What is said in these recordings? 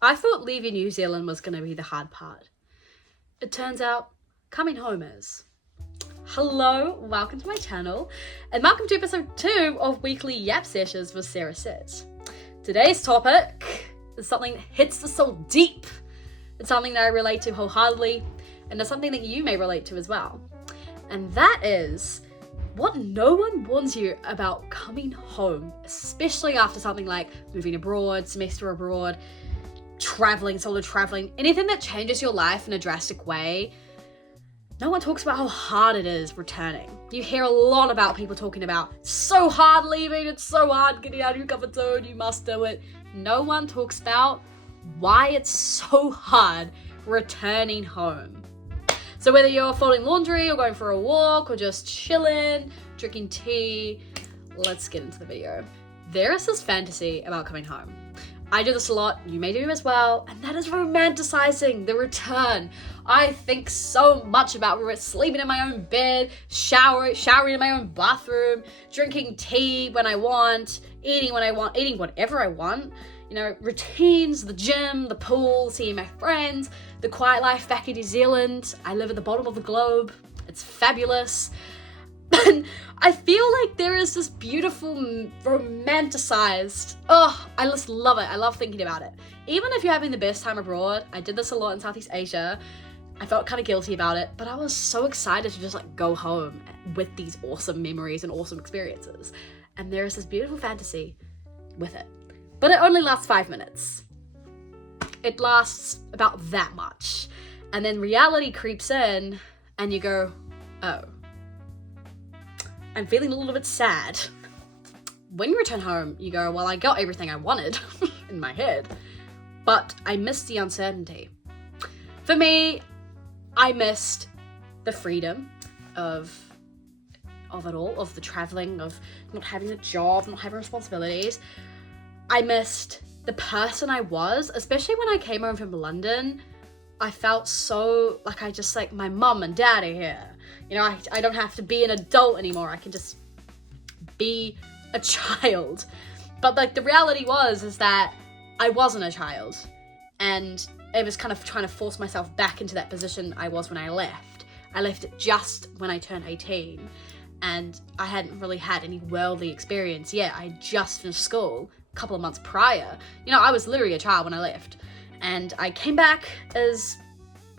I thought leaving New Zealand was going to be the hard part. It turns out coming home is. Hello, welcome to my channel, and welcome to episode 2 of Weekly Yap Sessions with Sarah Sits. Today's topic is something that hits the soul deep. It's something that I relate to wholeheartedly, and it's something that you may relate to as well. And that is what no one warns you about coming home, especially after something like moving abroad, semester abroad, traveling, solo traveling, anything that changes your life in a drastic way. No one talks about how hard it is returning. You hear a lot about people talking about it's so hard leaving, it's so hard getting out of your comfort zone, you must do it. No one talks about why it's so hard returning home. So whether you're folding laundry or going for a walk or just chilling, drinking tea, let's get into the video. There is this fantasy about coming home. I do this a lot, you may do as well, and that is romanticizing the return. I think so much about sleeping in my own bed, showering in my own bathroom, drinking tea when I want, eating when I want, eating whatever I want. You know, routines, the gym, the pool, seeing my friends, the quiet life back in New Zealand. I live at the bottom of the globe. It's fabulous. And I feel like there is this beautiful, romanticized, I just love it. I love thinking about it. Even if you're having the best time abroad, I did this a lot in Southeast Asia. I felt kind of guilty about it, but I was so excited to just like go home with these awesome memories and awesome experiences. And there is this beautiful fantasy with it. But it only lasts 5 minutes. It lasts about that much. And then reality creeps in and you go, oh, I'm feeling a little bit sad. When you return home, you go, well, I got everything I wanted in my head, but I missed the uncertainty. For me, I missed the freedom of it all, of the traveling, of not having a job, not having responsibilities. I missed the person I was, especially when I came home from London. I felt so like my mum and dad are here. You know, I don't have to be an adult anymore. I can just be a child. But like the reality is that I wasn't a child. And it was kind of trying to force myself back into that position I was when I left. I left it just when I turned 18. And I hadn't really had any worldly experience yet. I just finished school a couple of months prior. You know, I was literally a child when I left. And I came back as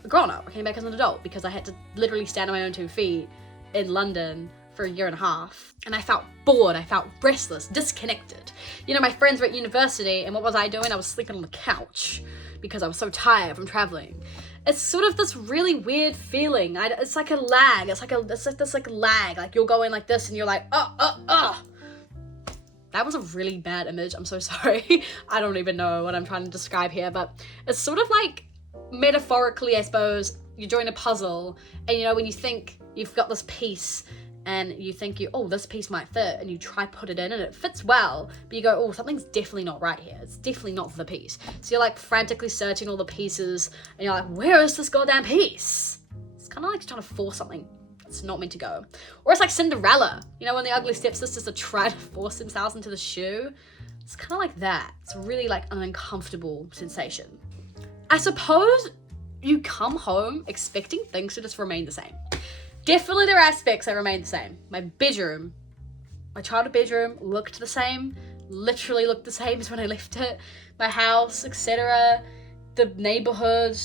a grown-up. I came back as an adult because I had to literally stand on my own 2 feet in London for a year and a half. And I felt bored, I felt restless, disconnected. You know, my friends were at university, and what was I doing? I was sleeping on the couch because I was so tired from traveling. It's sort of this really weird feeling. It's like a lag. It's like this lag. Like you're going like this and you're like, That was a really bad image. I'm so sorry. I don't even know what I'm trying to describe here, but it's sort of like metaphorically, I suppose, you join a puzzle and you know, when you think you've got this piece and you think this piece might fit and you try put it in and it fits well, but you go, something's definitely not right here. It's definitely not the piece. So you're like frantically searching all the pieces and you're like, where is this goddamn piece? It's kind of like trying to force something. It's not meant to go. Or it's like Cinderella. You know, when the ugly stepsisters are trying to force themselves into the shoe. It's kind of like that. It's really like an uncomfortable sensation. I suppose you come home expecting things to just remain the same. Definitely there are aspects that remain the same. My childhood bedroom looked the same. Literally looked the same as when I left it. My house, etc. The neighborhood.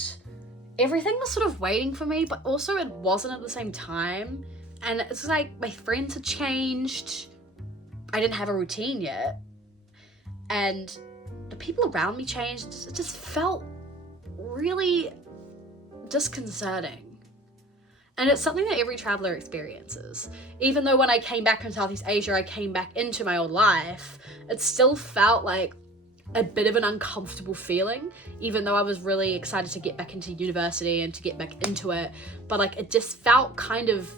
Everything was sort of waiting for me, but also it wasn't at the same time. And it's like my friends had changed. I didn't have a routine yet. And the people around me changed. It just felt really disconcerting. And it's something that every traveler experiences. Even though when I came back from Southeast Asia, I came back into my old life, it still felt like a bit of an uncomfortable feeling, even though I was really excited to get back into university and to get back into it. But like, it just felt kind of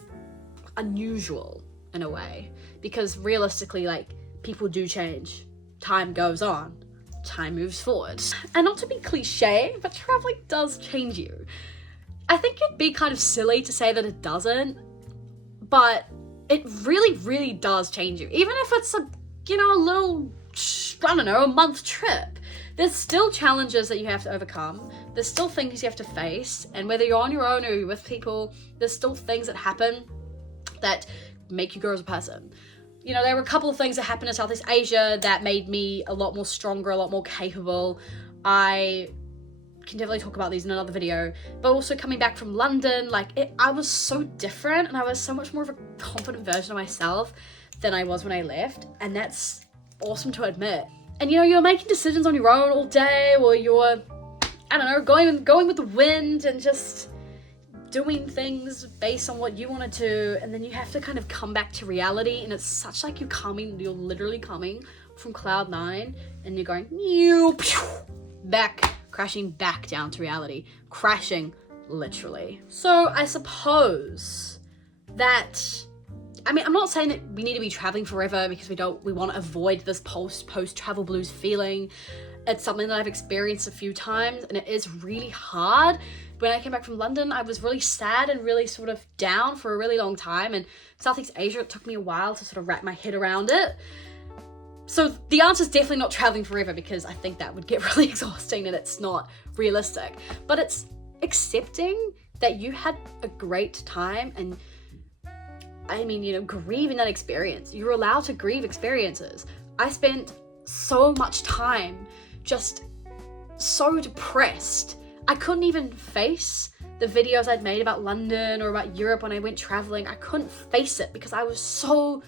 unusual in a way, because realistically, like, people do change. Time goes on. Time moves forward. And not to be cliche, but traveling does change you. I think it'd be kind of silly to say that it doesn't, but it really, really does change you. Even if it's a little, I don't know, a month trip. there's still challenges that you have to overcome. There's still things you have to face. And whether you're on your own or you're with people, there's still things that happen that make you grow as a person. You know, there were a couple of things that happened in Southeast Asia that made me a lot more stronger, a lot more capable. I can definitely talk about these in another video, but also coming back from London, I was so different, and I was so much more of a confident version of myself than I was when I left, and that's awesome to admit. And you know, you're making decisions on your own all day, or you're, I don't know, going with the wind and just doing things based on what you want to do, and then you have to kind of come back to reality, and it's such like you're literally coming from cloud 9 and you're going crashing back down to reality, crashing literally. So I suppose that, I mean, I'm not saying that we need to be traveling forever because we want to avoid this post travel blues feeling. It's something that I've experienced a few times, and it is really hard. When I came back from London, I was really sad and really sort of down for a really long time, and Southeast Asia, it took me a while to sort of wrap my head around it. So the answer is definitely not traveling forever, because I think that would get really exhausting and it's not realistic. But it's accepting that you had a great time, and I mean, you know, grieving that experience. You're allowed to grieve experiences. I spent so much time just so depressed. I couldn't even face the videos I'd made about London or about Europe when I went traveling. I couldn't face it because I was so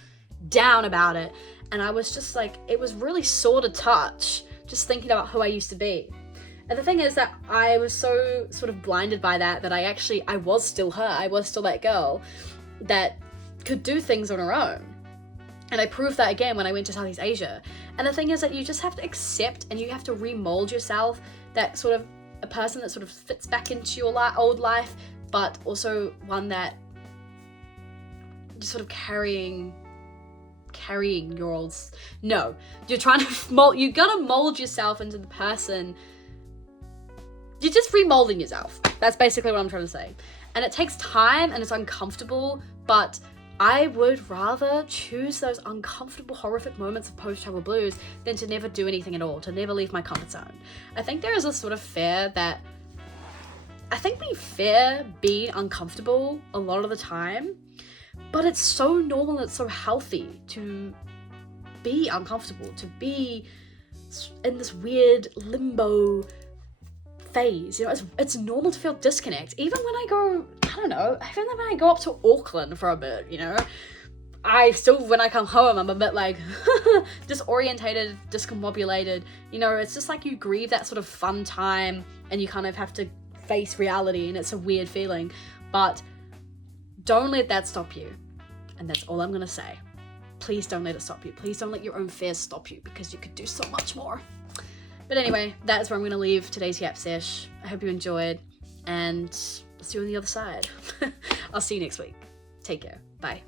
down about it. And I was just like, it was really sore to touch just thinking about who I used to be. And the thing is that I was so sort of blinded by that I was still her. I was still that girl that could do things on her own. And I proved that again when I went to Southeast Asia. And the thing is that you just have to accept, and you have to remold yourself, that sort of a person that sort of fits back into your old life, but also one that just sort of carrying your old, no, you're trying to you gotta mold yourself into the person. You're just remolding yourself. That's basically what I'm trying to say. And it takes time and it's uncomfortable, but I would rather choose those uncomfortable, horrific moments of post-travel blues than to never do anything at all, to never leave my comfort zone. I think there is a sort of fear that, I think we fear being uncomfortable a lot of the time, but it's so normal, it's so healthy to be uncomfortable, to be in this weird limbo phase. You know, it's normal to feel disconnect. Even when I go, I don't know, even when I go up to Auckland for a bit, you know, I still, when I come home, I'm a bit like disorientated, discombobulated. You know, it's just like you grieve that sort of fun time and you kind of have to face reality, and it's a weird feeling. But don't let that stop you. And that's all I'm gonna say. Please don't let it stop you. Please don't let your own fears stop you, because you could do so much more. But anyway, that is where I'm gonna leave today's Yap Sesh. I hope you enjoyed, and I'll see you on the other side. I'll see you next week. Take care. Bye.